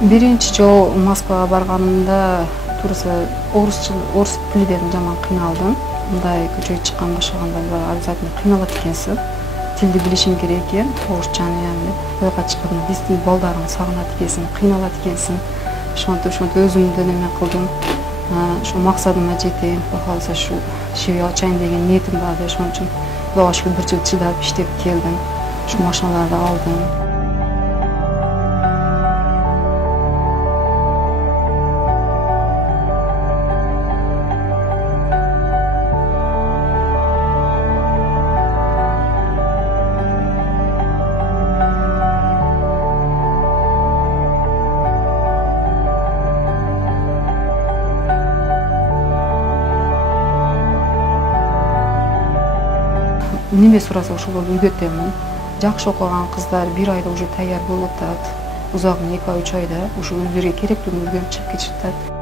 Биринчи жолу Москвага барганымда туурасы орус тилден жаман кыйналдым. Мындай көчөгө чыккан баштаганда обязательно кыйналат экенсиң. Тилди билишиң керек экен, орусчаны яғни. Тойга чыкканда биздин балдарың сагынат экенсиң, кыйналат экенсиң. Ошентип өзүмдү неме кылдым. Şu максатыма жетейин, калса şu шире ачайын деген ниетим бар. Ошон үчүн Кудайга шүгүр бир жыл чыдап иштеп келдим. Şu машиналарды алдым. Неме сураса ошол үйгөтөмүн. Жакшы окуган кыздар 1 айда уже таяр болуп атат. Узагы 2-3 айда уже өздөрүгө керектүүнү үйрөнүп чыгып кетишет.